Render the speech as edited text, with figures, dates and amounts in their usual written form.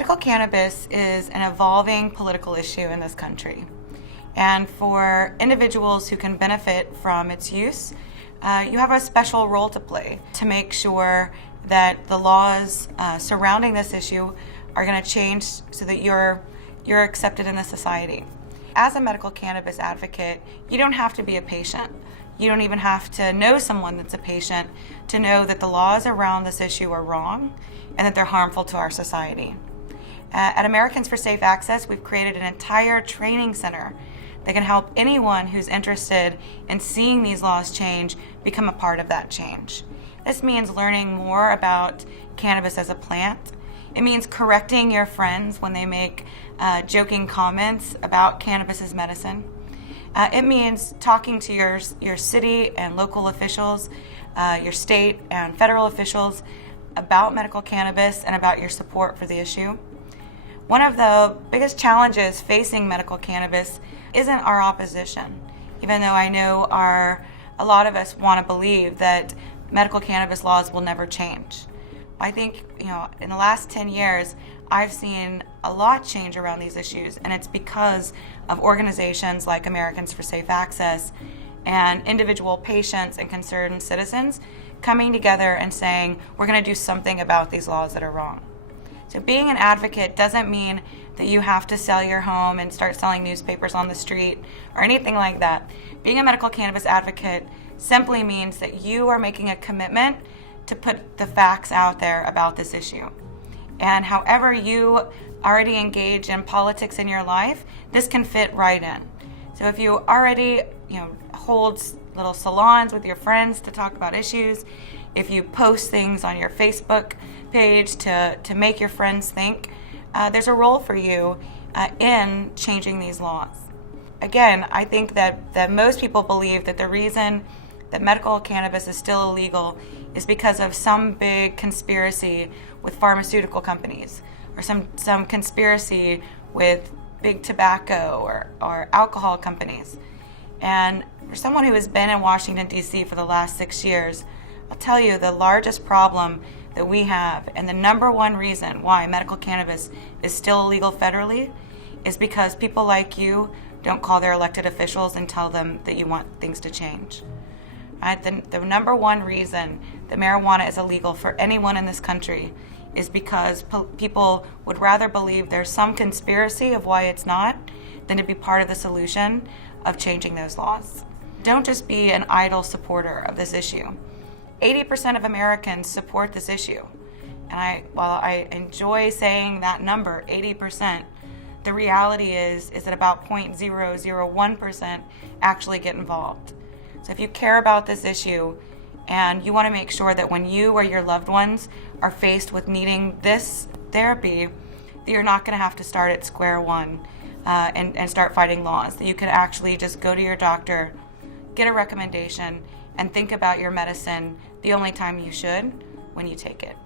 Medical cannabis is an evolving political issue in this country. And for individuals who can benefit from its use, you have a special role to play to make sure that the laws surrounding this issue are going to change so that you're accepted in the society. As a medical cannabis advocate, you don't have to be a patient. You don't even have to know someone that's a patient to know that the laws around this issue are wrong and that they're harmful to our society. At Americans for Safe Access, we've created an entire training center that can help anyone who's interested in seeing these laws change become a part of that change. This means learning more about cannabis as a plant. It means correcting your friends when they make joking comments about cannabis as medicine. It means talking to your city and local officials, your state and federal officials about medical cannabis and about your support for the issue. One of the biggest challenges facing medical cannabis isn't our opposition, even though I know a lot of us want to believe that medical cannabis laws will never change. I think, in the last 10 years, I've seen a lot change around these issues, and it's because of organizations like Americans for Safe Access and individual patients and concerned citizens coming together and saying, we're going to do something about these laws that are wrong. So being an advocate doesn't mean that you have to sell your home and start selling newspapers on the street or anything like that. Being a medical cannabis advocate simply means that you are making a commitment to put the facts out there about this issue. And however you already engage in politics in your life, this can fit right in. So if you already hold little salons with your friends to talk about issues, if you post things on your Facebook page to make your friends think, there's a role for you in changing these laws. Again, I think that most people believe that the reason that medical cannabis is still illegal is because of some big conspiracy with pharmaceutical companies or some conspiracy with big tobacco or alcohol companies. And for someone who has been in Washington, D.C. for the last 6 years, I'll tell you the largest problem that we have and the number one reason why medical cannabis is still illegal federally is because people like you don't call their elected officials and tell them that you want things to change. The number one reason that marijuana is illegal for anyone in this country is because people would rather believe there's some conspiracy of why it's not than to be part of the solution of changing those laws. Don't just be an idle supporter of this issue. 80% of Americans support this issue. And while I enjoy saying that number, 80%, the reality is that about 0.001% actually get involved. So if you care about this issue and you want to make sure that when you or your loved ones are faced with needing this therapy, that you're not going to have to start at square one and start fighting laws, that you can actually just go to your doctor, get a recommendation, and think about your medicine the only time you should, when you take it.